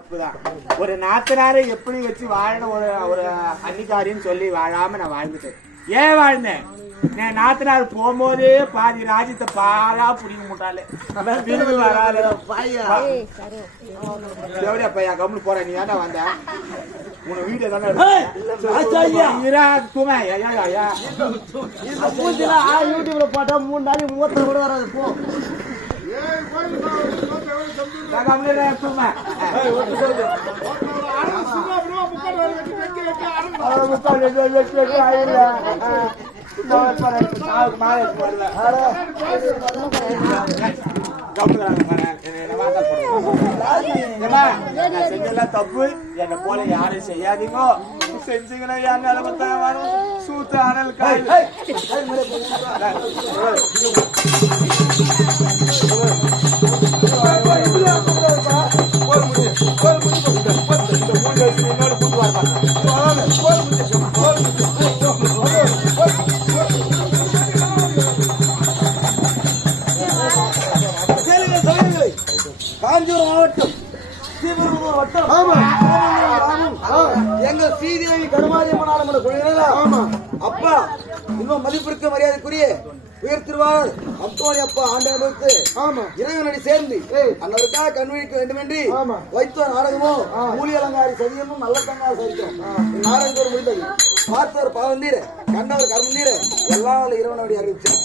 தப்புதான். ஒரு நாத்தனாரை எப்படி வச்சு வாழணும் ஒரு அன்னிக்காரின்னு சொல்லி வாழாம நான் வாழ்ந்துட்டேன். ஏன் வாழ்ந்தேன்? நான் நாத்தனார் போகும்போதே பாதி ராஜ்யத்தை பாலா புடிக்க முட்டாளே எவ்வளோ பையா கம்முன்னு போற. நீ ஏன்டா வந்த? உன வீடு தானே யூடியூப்ல போட்டா 3 நாளைக்கு 30 கூட வராது. போ தப்பு என்ன போல யாரும் செய்யாதீங்க. செஞ்சீங்கன்னா யார் நிலமத்த வரும். சூத்து அனல் காய் காஞ்சிபுரம் மாவட்டம் ஸ்ரீபெரும்புதூர் வட்டம் எங்க ஸ்ரீதேவி கருமாரியம்மன் குழுவினரா அப்பா இன்னும் மதிப்பிற்கு மரியாதைக்குரிய உயர் திருவாளர் அப்தோனி அப்பா ஆண்டு அனுபவித்து இறைவனடி சேர்ந்து அன்னதற்காக கண்விழிக்க வேண்டும் என்று வைத்த நாடகமும் மூலி அலங்காரி சதியமும் நல்ல தங்கார சரிக்கும் நாடகத்தோடு முடிந்தது. பார்த்தவர் பாவம் தீர கண்டவர் கர்மம் தீர எல்லாம் இறைவனடி அறிவிச்சார்.